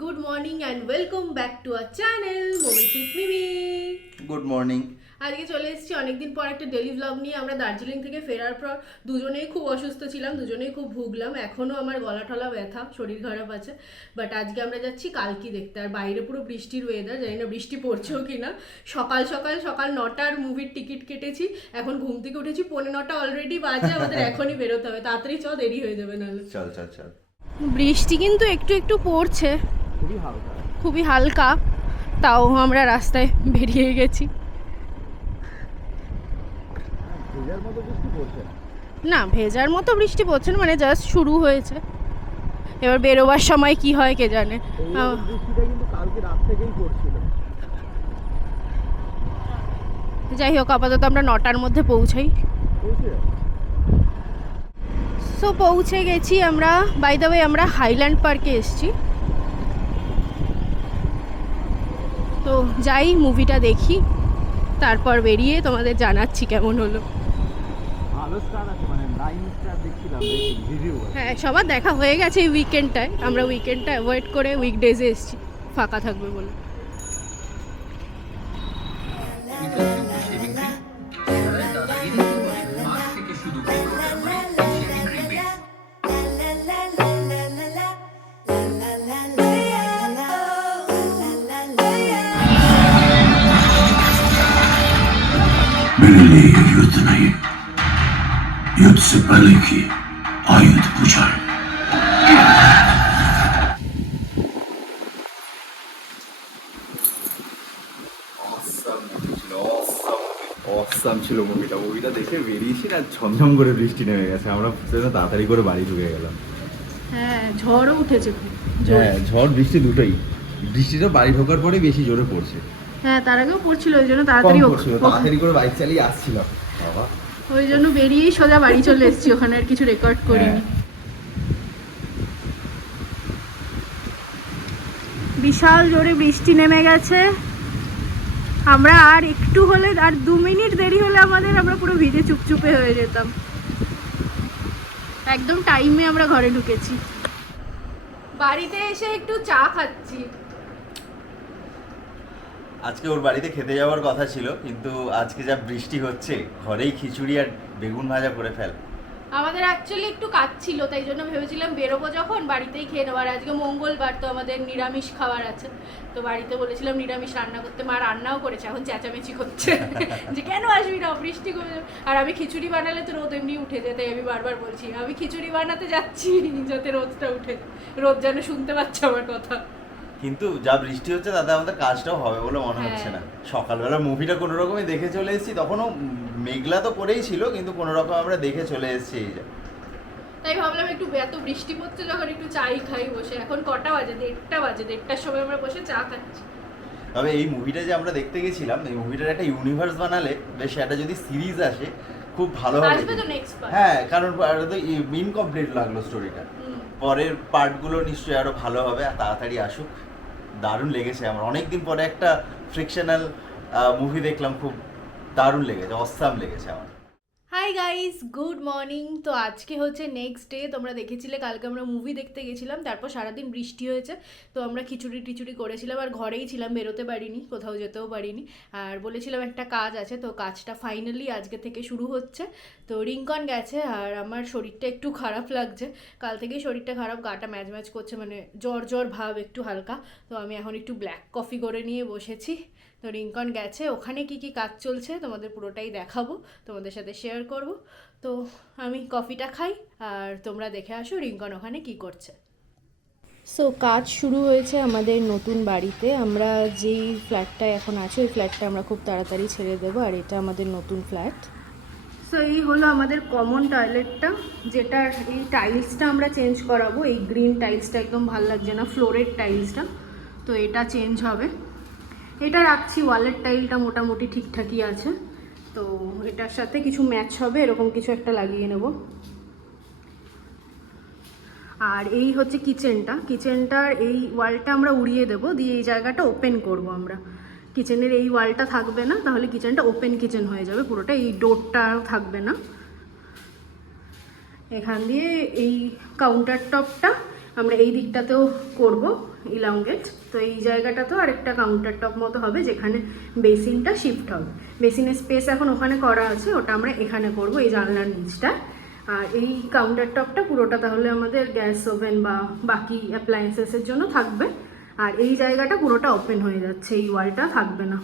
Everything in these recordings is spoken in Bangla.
good morning and welcome back to our channel Moments with Mimi. Good morning. আজকে চলে এসেছি অনেকদিন পর একটা ডেলি ব্লগ নিয়ে। আমরা দার্জিলিং থেকে ফেরার পর দুজনেই খুব অসুস্থ ছিলাম, দুজনেই খুব ভুগলাম। এখনও আমার গলা টলা ব্যথা, শরীর খারাপ আছে। বাট আজকে আমরা যাচ্ছি কালকি দেখতে। আর বাইরে পুরো বৃষ্টির ওয়েদার, জানি না বৃষ্টি পড়ছেও কি না। সকাল 9টার মুভির টিকিট কেটেছি, এখন ঘুম থেকে উঠেছি 9:45 অলরেডি বাজে। আমাদের এখনই বেরোতে হবে, তাড়াতাড়ি চল, দেরি হয়ে যাবে নাহলে। চল চল চল। বৃষ্টি কিন্তু একটু একটু পড়ছে, খুবই হালকা, তাও আমরা রাস্তায় বেরিয়ে গেছি। না, ভেজার মতো বৃষ্টি পড়ছে না, মানে জাস্ট শুরু হয়েছে। এবার বেরোবার সময় কি হয় কে জানে। যাই হোক, আপাতত আমরা 9টার মধ্যে পৌঁছাই। সো পৌঁছে গেছি আমরা। বাই দ্য ওয়ে, আমরা হাইল্যান্ড পার্কে এসেছি। তো যাই, মুভিটা দেখি, তারপর বেরিয়ে তোমাদের জানাচ্ছি কেমন হলো। হ্যাঁ, সবার দেখা হয়ে গেছে এই উইকেন্ডটায়। আমরা উইকেন্ডটা অ্যাভয়েড করে উইকডেজে এসেছি, ফাঁকা থাকবে বলে। मेरे लिए ये युद्ध नहीं, युद्ध से पहले की आयुध पूजा है। অসাম ছিল মুভিটা দেখে বেরিয়েছি না, ঝমঝম করে বৃষ্টি নেমে গেছে। আমরা তাড়াতাড়ি করে বাড়ি ঢুকে গেলাম। হ্যাঁ, ঝড়ও উঠেছে খুব। হ্যাঁ, ঝড় বৃষ্টি দুটোই। বৃষ্টিটা বাড়ি ঢোকার পরে বেশি জোরে পড়ছে। হ্যাঁ, তার আগেও পড়ছিল, ওই জন্য তাড়াতাড়ি করে বাইক চালিয়ে আসছিলাম বাবা। ওই জন্য বেরিয়েই সোজা বাড়ি চলে এসেছি, ওখানে আর কিছু রেকর্ড করিনি। বিশাল জোরে বৃষ্টি নেমে গেছে। আমরা আর একটু হলে, আর 2 মিনিট দেরি হলে আমরা পুরো ভিজে চুপচুপে হয়ে যেতাম। একদম টাইমে আমরা ঘরে ঢুকেছি। বাড়িতে এসে একটু চা খাচ্ছি। আজকে ওর বাড়িতে খেতে যাওয়ার কথা ছিল, কিন্তু আজকে যা বৃষ্টি হচ্ছে, ঘরেই খিচুড়ি আর বেগুন ভাজা করে ফেল। আমাদের অ্যাকচুয়ালি একটু কাজ ছিল, তাই জন্য ভেবেছিলাম বেরোবো যখন বাড়িতেই খেয়ে নেওয়ার। আজকে মঙ্গলবার, তো আমাদের নিরামিষ খাবার আছে। তো বাড়িতে বলেছিলাম নিরামিষ রান্না করতে, মা রান্নাও করেছে। এখন চেঁচামেচি করছে যে কেন আসবি না, বৃষ্টি করে। আর আমি খিচুড়ি বানালে তো রোদ এমনি উঠে যেতে, আমি বারবার বলছি আমি খিচুড়ি বানাতে যাচ্ছি যাতে রোদটা উঠে, রোদ যেন শুনতে পাচ্ছে আমার কথা। কিন্তু যা বৃষ্টি হচ্ছে তাতে আমাদের কাজটাও হবে বলে মনে হচ্ছে না। সকালবেলা মুভিটা কোনো রকমই দেখে চলে এসেছি, তখনও মেঘলা তো করেই ছিল, কিন্তু কোনো রকম আমরা দেখে চলে এসেছি। এই যা, তাই ভাবলাম একটু, এত বৃষ্টি পড়ছে যখন, একটু চাই খাই বসে। এখন কটা বাজে? 1:30 বাজে। 1:30টার সময় আমরা বসে চা খাচ্ছি। তবে এই মুভিটা যে আমরা দেখতে গেছিলাম, এই মুভিটার একটা ইউনিভার্স বানালে বেশ, একটা যদি সিরিজ আসে খুব ভালো হবে। আসবে তো নেক্সট পার্ট। হ্যাঁ, কারণ তো ইনকমপ্লিট লাগলো স্টোরিটা। পরের পার্টগুলো নিশ্চয়ই আরো ভালো হবে, আর তাড়াতাড়ি আসুক। দারুণ লেগেছে আমার, অনেকদিন পরে একটা ফ্রিকশনাল মুভি দেখলাম, খুব দারুণ লেগেছে, অসাম লেগেছে আমার। Hi guys, good morning. তো আজকে হচ্ছে নেক্সট ডে। তোমরা দেখেছিলে কালকে আমরা মুভি দেখতে গেছিলাম, তারপর সারাদিন বৃষ্টি হয়েছে। তো আমরা খিচুড়ি করেছিলাম, আর ঘরেই ছিলাম, বেরোতে পারিনি, কোথাও যেতেও পারিনি। আর বলেছিলাম একটা কাজ আছে, তো কাজটা ফাইনালি আজকে থেকে শুরু হচ্ছে। তো রিঙ্কন গেছে, আর আমার শরীরটা একটু খারাপ লাগছে। কাল থেকেই শরীরটা খারাপ, গাটা ম্যাজ ম্যাজ করছে, মানে জ্বর ভাব একটু হালকা। তো আমি এখন একটু ব্ল্যাক কফি করে নিয়ে বসেছি। তো রিঙ্কন গেছে, ওখানে কি কি কাজ চলছে তোমাদের পুরোটাই দেখাবো, তোমাদের সাথে শেয়ার করব। তো আমি কফিটা খাই, আর তোমরা দেখে আসো রিঙ্কন ওখানে কি করছে। সো কাজ শুরু হয়েছে আমাদের নতুন বাড়িতে। আমরা যেই ফ্ল্যাটটায় এখন আছি, ওই ফ্ল্যাটটা আমরা খুব তাড়াতাড়ি ছেড়ে দেবো, আর এটা আমাদের নতুন ফ্ল্যাট। সো এই হলো আমাদের কমন টয়লেটটা, যেটা এই টাইলসটা আমরা চেঞ্জ করাবো। এই গ্রিন টাইলসটা একদম ভাল লাগছে না, ফ্লোরের টাইলসটা, তো এটা চেঞ্জ হবে। এটা রাখছি, ওয়ালের টাইলটা মোটামুটি ঠিকঠাকই আছে। তো এটার সাথে কিছু ম্যাচ হবে, এরকম কিছু একটা লাগিয়ে নেব। আর এই হচ্ছে কিচেনটার এই ওয়ালটা আমরা উড়িয়ে দেবো, দিয়ে এই জায়গাটা ওপেন করব আমরা। কিচেনের এই ওয়ালটা থাকবে না, তাহলে কিচেনটা ওপেন কিচেন হয়ে যাবে পুরোটা, এই ডোরটা থাকবে না। এখান দিয়ে এই কাউন্টার টপটা আমরা এই দিকটাতেও করব ইলংগেট। তো এই জায়গাটাতেও আরেকটা কাউন্টার টপ মতো হবে যেখানে বেসিনটা শিফট হবে। বেসিনের স্পেস এখন ওখানে করা আছে, ওটা আমরা এখানে করব এই জানলার নিচটা। আর এই কাউন্টার টপটা পুরোটা তাহলে আমাদের গ্যাস ওভেন বা বাকি অ্যাপ্লায়েন্সেসের জন্য থাকবে। আর এই জায়গাটা পুরোটা ওপেন হয়ে যাচ্ছে, এই ওয়ালটা থাকবে না।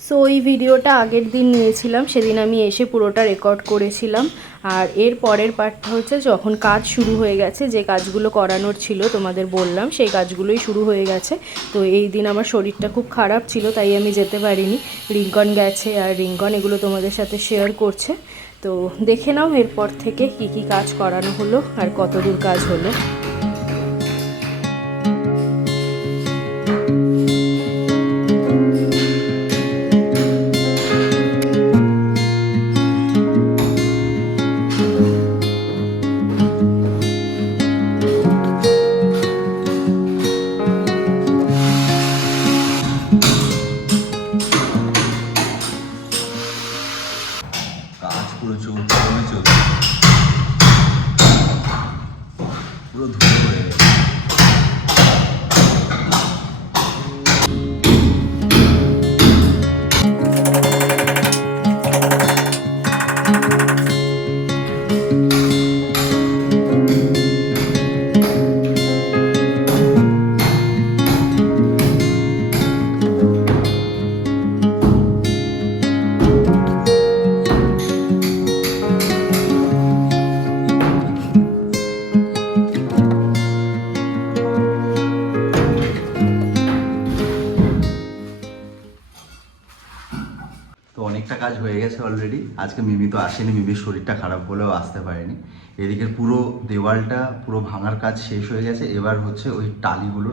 সো এই ভিডিওটা আগের দিন নিয়েছিলাম, সেদিন আমি এসে পুরোটা রেকর্ড করেছিলাম। আর এর পরের পার্টটা হচ্ছে যখন কাজ শুরু হয়ে গেছে, যে কাজগুলো করানোর ছিল তোমাদের বললাম সেই কাজগুলোই শুরু হয়ে গেছে। তো এই দিন আমার শরীরটা খুব খারাপ ছিল, তাই আমি যেতে পারিনি। রিঙ্কন গেছে আর রিঙ্কন এগুলো তোমাদের সাথে শেয়ার করছে। তো দেখে নাও এরপর থেকে কি কি কাজ করানো হলো আর কত দূর কাজ হলো। কাজ পুরো চলছে, পুরো ধুলো হয়ে গেছে। তো অনেকটা কাজ হয়ে গেছে অলরেডি। আজকে মিমি তো আসেনি, মিমির শরীরটা খারাপ বলেও আসতে পারেনি। এদিকের পুরো দেওয়ালটা পুরো ভাঙার কাজ শেষ হয়ে গেছে। এবার হচ্ছে ওই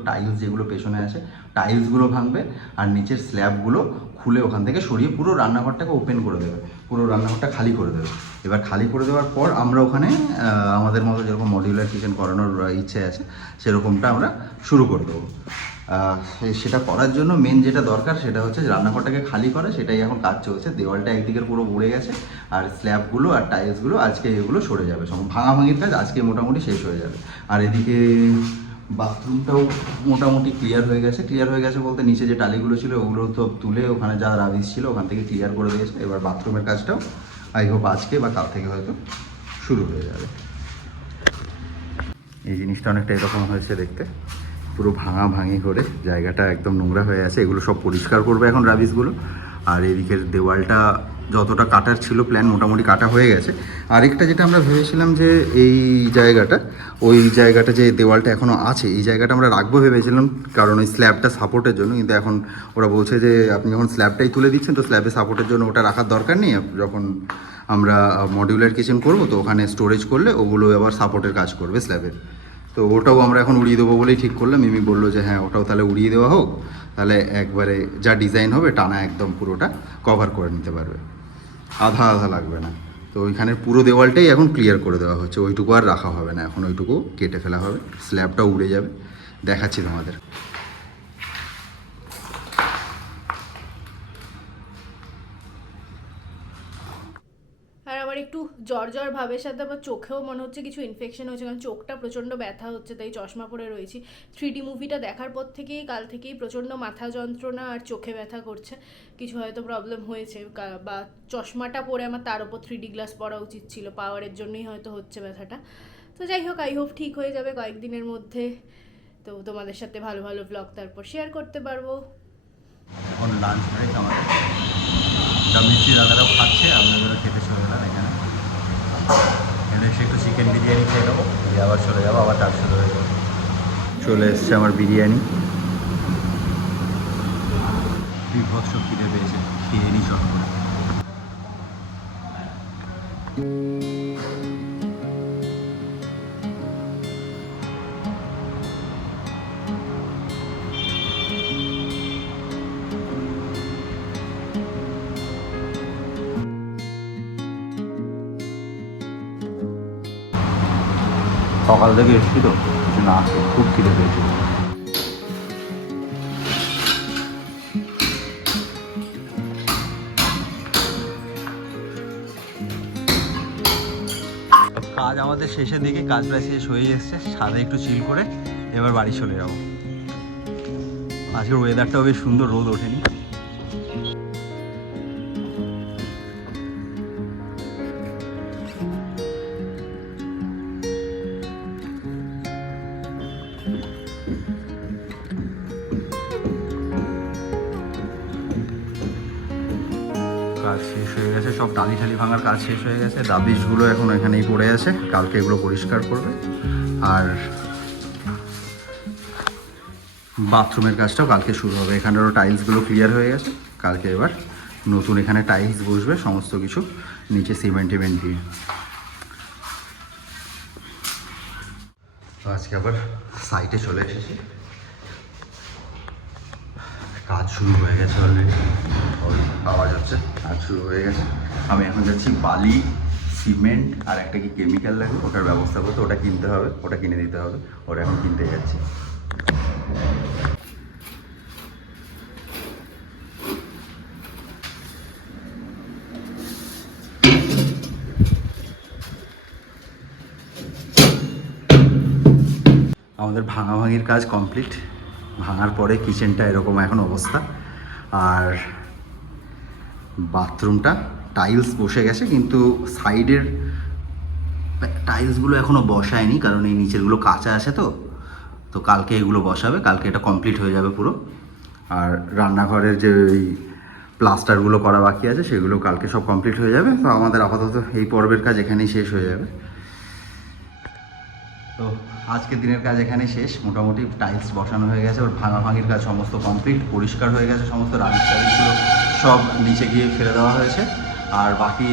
টাইলস যেগুলো পেছনে আছে টাইলসগুলো ভাঙবে আর নিচের স্ল্যাবগুলো খুলে ওখান থেকে সরিয়ে পুরো রান্নাঘরটাকে ওপেন করে দেবে, পুরো রান্নাঘরটা খালি করে দেবে। এবার খালি করে দেওয়ার পর আমরা ওখানে আমাদের মতো যেরকম মডিউলার কিচেন করানোর ইচ্ছে আছে সেরকমটা আমরা শুরু করে দেবো। সেটা করার জন্য মেন যেটা দরকার সেটা হচ্ছে রান্নাঘরটাকে খালি করা, সেটাই এখন কাজ চলছে। দেওয়ালটা একদিকের পুরো উড়ে গেছে আর স্ল্যাবগুলো আর টাইলসগুলো আজকে এগুলো সরে যাবে, সব ভাঙাভাঙির কাজ আজকে মোটামুটি শেষ হয়ে যাবে। আর এদিকে বাথরুমটাও মোটামুটি ক্লিয়ার হয়ে গেছে বলতে নিচে যে টালিগুলো ছিল ওগুলো তো তুলে ওখানে যা রাবিশ ছিল ওখান থেকে ক্লিয়ার করে দিয়েছে। এবার বাথরুমের কাজটাও আই হোপ আজকে বা কাল থেকে হয়তো শুরু হয়ে যাবে। এই জিনিসটা অনেকটা এরকম হয়েছে দেখতে, পুরো ভাঙি করে জায়গাটা একদম নোংরা হয়ে আছে। এগুলো সব পরিষ্কার করবে এখন রাবিশগুলো। আর এদিকের দেওয়ালটা যতটা কাটার ছিল প্ল্যান মোটামুটি কাটা হয়ে গেছে। আরেকটা যেটা আমরা ভেবেছিলাম যে এই জায়গাটা যে দেওয়ালটা এখনও আছে এই জায়গাটা আমরা রাখবো ভেবেছিলাম, কারণ ওই স্ল্যাবটা সাপোর্টের জন্য। কিন্তু এখন ওরা বলছে যে আপনি যখন স্ল্যাবটাই তুলে দিচ্ছেন তো স্ল্যাবে সাপোর্টের জন্য ওটা রাখার দরকার নেই। যখন আমরা মডিউলার কিচেন করবো তো ওখানে স্টোরেজ করলে ওগুলো আবার সাপোর্টের কাজ করবে স্ল্যাবের। তো ওটাও আমরা এখন উড়িয়ে দেবো বলেই ঠিক করলাম। মিমি বললো যে হ্যাঁ ওটাও তাহলে উড়িয়ে দেওয়া হোক, তাহলে একবারে যা ডিজাইন হবে টানা একদম পুরোটা কভার করে নিতে পারবে, আধা লাগবে না। তো ওইখানের পুরো দেওয়ালটাই এখন ক্লিয়ার করে দেওয়া হচ্ছে, ওইটুকু আর রাখা হবে না, এখন ওইটুকু কেটে ফেলা হবে, স্ল্যাবটাও উড়ে যাবে। দেখাচ্ছি তোমাদের। আর আমার একটু জ্বর ভাবের সাথে আমার চোখেও মনে হচ্ছে কিছু ইনফেকশন হয়েছে, কারণ চোখটা প্রচণ্ড ব্যথা হচ্ছে, তাই চশমা পরে রয়েছি। 3D মুভিটা দেখার পর থেকেই কাল থেকেই প্রচণ্ড মাথা যন্ত্রণা আর চোখে ব্যথা করছে। কিছু হয়তো প্রবলেম হয়েছে বা চশমাটা পরে আমার তার উপর 3D গ্লাস পরা উচিত ছিল, পাওয়ারের জন্যই হয়তো হচ্ছে ব্যথাটা। তো যাই হোক, আই হোপ ঠিক হয়ে যাবে কয়েকদিনের মধ্যে। তো তোমাদের সাথে ভালো ব্লগ তারপর শেয়ার করতে পারবো। এখন লাঞ্চ ব্রেক আমাদের, মিষ্টি দাদারাও খাচ্ছে, আমরা খেতে চলে গেলাম। এখানে এসে একটু চিকেন বিরিয়ানি খেয়ে নেবো, আবার চলে যাবো, আবার কাজ শুরু হয়ে যাবে। চলে এসছে আমার বিরিয়ানি, বিভৎস খিদে পেয়েছে, খেয়ে নিই চট করে। সকাল থেকে এসেছি তো কিছু না, খুব খিদে পেয়েছি। কাজ আমাদের শেষের দিকে, কাজ প্রায় শেষ হয়ে এসছে, ছাদে একটু চিল করে এবার বাড়ি চলে যাবো। আজকের ওয়েদারটাও বেশ সুন্দর, রোদ ওঠেনি। কাজ শেষ হয়ে গেছে, সব টালি ঠালি ভাঙার কাজ শেষ হয়ে গেছে। দাবিশগুলো এখন এখানেই পড়ে আছে, কালকে এগুলো পরিষ্কার করবে। আর বাথরুমের কাজটাও কালকে শুরু হবে। এখানেরও টাইলসগুলো ক্লিয়ার হয়ে গেছে, কালকে এবার নতুন এখানে টাইলস বসবে, সমস্ত কিছু নিচে সিমেন্ট টিমেন্ট দিয়ে। তো আজকে আবার সাইটে চলে এসেছি, কাজ শুরু হয়ে গেছে অলরেডি, আওয়াজ হচ্ছে, কাজ শুরু হয়ে গেছে। আমি এখন যাচ্ছি বালি, সিমেন্ট আর একটা কি কেমিক্যাল লাগবে ওটার ব্যবস্থা করতে, ওটা কিনতে হবে, ওটা কিনে দিতে হবে, ওটা এখন কিনতে যাচ্ছি। আমাদের ভাঙাভাঙির কাজ কমপ্লিট, ভাঙার পরে কিচেনটা এরকম এখন অবস্থা। আর বাথরুমটা টাইলস বসে গেছে, কিন্তু সাইডের টাইলসগুলো এখনও বসায়নি, কারণ এই নিচেরগুলো কাঁচা আছে। তো কালকে এগুলো বসাবে, কালকে এটা কমপ্লিট হয়ে যাবে পুরো। আর রান্নাঘরের যে ওই প্লাস্টারগুলো করা বাকি আছে সেগুলো কালকে সব কমপ্লিট হয়ে যাবে। তো আমাদের আপাতত এই পর্বের কাজ এখানেই শেষ হয়ে যাবে। তো আজকের দিনের কাজ এখানে শেষ, মোটামুটি টাইলস বসানো হয়ে গেছে, ওর ভাঙাভাঙির কাজ সমস্ত কমপ্লিট, পরিষ্কার হয়ে গেছে, সমস্ত রাবিশ টাবিশগুলো সব নিচে গিয়ে ফেলে দেওয়া হয়েছে। আর বাকি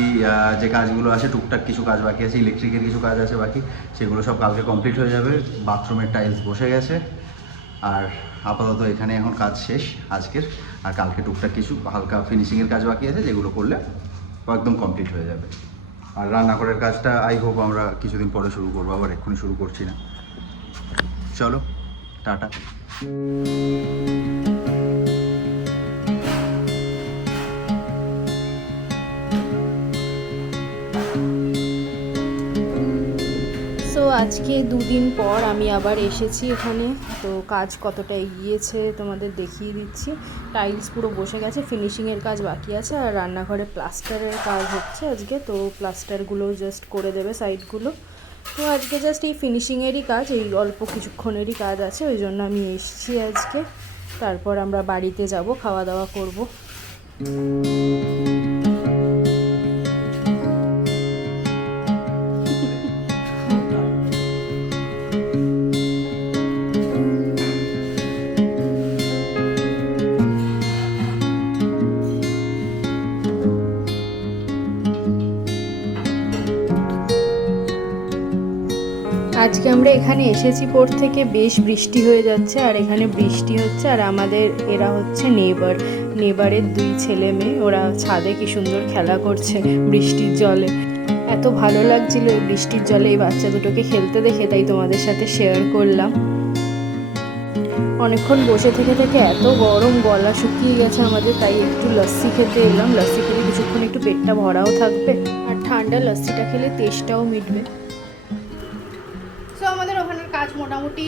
যে কাজগুলো আছে, টুকটাক কিছু কাজ বাকি আছে, ইলেকট্রিকের কিছু কাজ আছে বাকি, সেগুলো সব কালকে কমপ্লিট হয়ে যাবে। বাথরুমের টাইলস বসে গেছে, আর আপাতত এখানে এখন কাজ শেষ আজকের। আর কালকে টুকটাক কিছু হালকা ফিনিশিংয়ের কাজ বাকি আছে, যেগুলো করলে একদম কমপ্লিট হয়ে যাবে। আর রান্নাঘরের কাজটা আই হোপ আমরা কিছুদিন পরে শুরু করবো, আবার এক্ষুনি শুরু করছি না। চলো, টাটা। সো আজকে দুদিন পর আমি আবার এসেছি এখানে। তো কাজ কতটা এগিয়েছে তোমাদের দেখিয়ে দিচ্ছি। টাইলস পুরো বসে গেছে, ফিনিশিংয়ের কাজ বাকি আছে, আর রান্নাঘরে প্লাস্টারের কাজ হচ্ছে আজকে। তো প্লাস্টারগুলো জাস্ট করে দেবে সাইডগুলো। তো আজকে জাস্ট এই ফিনিশিংয়েরই কাজ, এই অল্প কিছুক্ষণেরই কাজ আছে, ওই জন্য আমি এসেছি আজকে। তারপর আমরা বাড়িতে যাব, খাওয়া দাওয়া করব। আজকে আমরা এখানে এসেছি পর থেকে বেশ বৃষ্টি হয়ে যাচ্ছে, আর এখানে বৃষ্টি হচ্ছে। আর আমাদের এরা হচ্ছে নেবারের দুই ছেলে মেয়ে, ওরা ছাদে কি সুন্দর খেলা করছে বৃষ্টির জলে। এত ভালো লাগছিল এই বৃষ্টির জলে এই বাচ্চা দুটোকে খেলতে দেখে, তাই তোমাদের সাথে শেয়ার করলাম। অনেকক্ষণ বসে থেকে থেকে এত গরম, গলা শুকিয়ে গেছে আমাদের, তাই একটু লস্যি খেতে এলাম। লস্যি খেলে কিছুক্ষণ একটু পেটটা ভরাও থাকবে, আর ঠান্ডা লস্যিটা খেলে তেষ্টাও মিটবে। সো আমাদের ওখানের কাজ মোটামুটি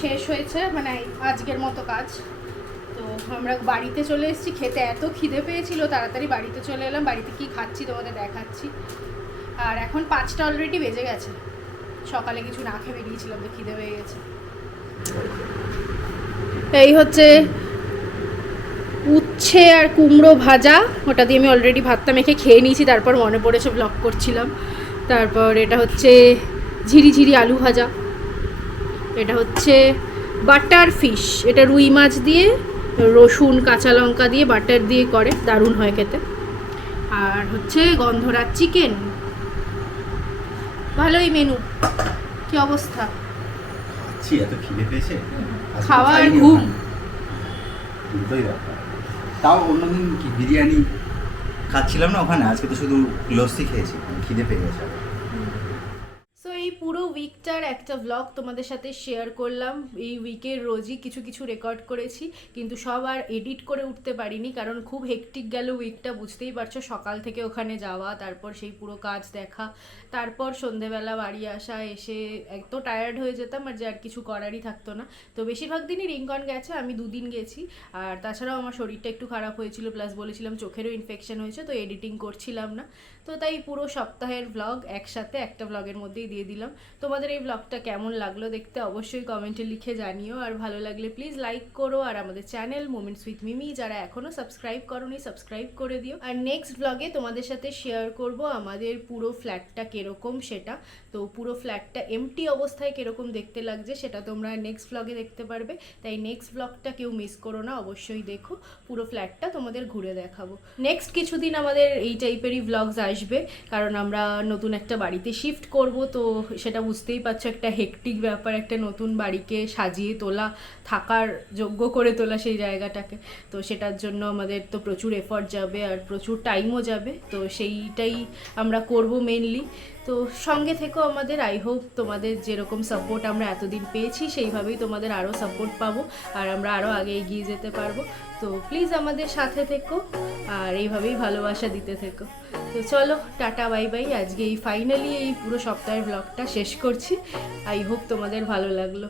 শেষ হয়েছে, মানে আজকের মতো কাজ। তো আমরা বাড়িতে চলে এসেছি, খেতে এত খিদে পেয়েছিল, তাড়াতাড়ি বাড়িতে চলে এলাম। বাড়িতে কি খাচ্ছি তোমাদের দেখাচ্ছি। আর এখন 5টা অলরেডি বেজে গেছে, সকালে কিছু না খেয়ে বেরিয়েছিলাম, তো খিদে পেয়ে গেছে। এই হচ্ছে উচ্ছে আর কুমড়ো ভাজা, ওটা দিয়ে আমি অলরেডি ভাতটা মেখে খেয়ে নিয়েছি, তারপর মনে পড়েছে ব্লগ করছিলাম। তারপর এটা হচ্ছে ঝিরিঝিরি আলু ভাজা, এটা হচ্ছে বাটার ফিশ, এটা রুই মাছ দিয়ে রসুন কাঁচা লঙ্কা দিয়ে বাটার দিয়ে করে, দারুণ হয় খেতে। আর হচ্ছে গন্ধরাজ চিকেন। ভালোই মেনু। কি অবস্থা? এত খিদে পেয়েছে, খাওয়া আর ঘুম দুটোই ব্যাপার। তাও অন্যদিন কি বিরিয়ানি খাচ্ছিলাম না ওখানে, আজকে তো শুধু লস্যি খেয়েছি, খিদে পেয়ে গেছে। সো এই পুরো উইকটার একটা ব্লগ তোমাদের সাথে শেয়ার করলাম। এই উইকের রোজই কিছু কিছু রেকর্ড করেছি, কিন্তু সব আর এডিট করে উঠতে পারিনি, কারণ খুব হেক্টিক গেল উইকটা, বুঝতেই পারছো। সকাল থেকে ওখানে যাওয়া, তারপর সেই পুরো কাজ দেখা, তারপর সন্ধেবেলা বাড়ি আসা, এসে এত টায়ার্ড হয়ে যেতাম আর যে আর কিছু করারই থাকতো না। তো বেশিরভাগ দিনই রিঙ্কন গেছে, আমি 2 দিন গেছি। আর তাছাড়াও আমার শরীরটা একটু খারাপ হয়েছিল, প্লাস বলেছিলাম চোখেরও ইনফেকশন হয়েছে, তো এডিটিং করছিলাম না। তো তাই পুরো সপ্তাহের ব্লগ একসাথে একটা ব্লগের মধ্যেই দিয়ে দিলাম। তোমাদের এই ব্লগটা কেমন লাগলো দেখতে অবশ্যই কমেন্টে লিখে জানিও, আর ভালো লাগলে প্লিজ লাইক করো, আর আমাদের চ্যানেল মোমেন্টস উইথ মিমি যারা এখনও সাবস্ক্রাইব করোনি সাবস্ক্রাইব করে দিও। আর নেক্সট ব্লগে তোমাদের সাথে শেয়ার করব আমাদের পুরো ফ্ল্যাটটা কিরকম সেটা। তো পুরো ফ্ল্যাটটা এমটি অবস্থায় কিরকম দেখতে লাগছে সেটা তোমরা নেক্সট ব্লগে দেখতে পারবে, তাই নেক্সট ব্লগটা কেউ মিস করো না, অবশ্যই দেখো। পুরো ফ্ল্যাটটা তোমাদের ঘুরে দেখাবো। নেক্সট কিছুদিন আমাদের এই টাইপেরই ব্লগস আসবে, কারণ আমরা নতুন একটা বাড়িতে শিফট করব। তো সেটা বুঝতেই পারছো, একটা হেক্টিক ব্যাপার, একটা নতুন বাড়িকে সাজিয়ে তোলা, থাকার যোগ্য করে তোলা সেই জায়গাটাকে। তো সেটার জন্য আমাদের তো প্রচুর এফর্ট যাবে আর প্রচুর টাইমও যাবে, তো সেইটাই আমরা করব মেনলি। তো সঙ্গে থেকেও আমাদের, আই হোপ তোমাদের যেরকম সাপোর্ট আমরা এতদিন পেয়েছি সেইভাবেই তোমাদের আরও সাপোর্ট পাবো, আর আমরা আরও আগে এগিয়ে যেতে পারবো। তো প্লিজ আমাদের সাথে থেকো আর এইভাবেই ভালোবাসা দিতে থেকো। তো চলো টাটা বাই বাই। আজকে এই ফাইনালি এই পুরো সপ্তাহের ব্লগটা শেষ করছি। আই হোপ তোমাদের ভালো লাগলো।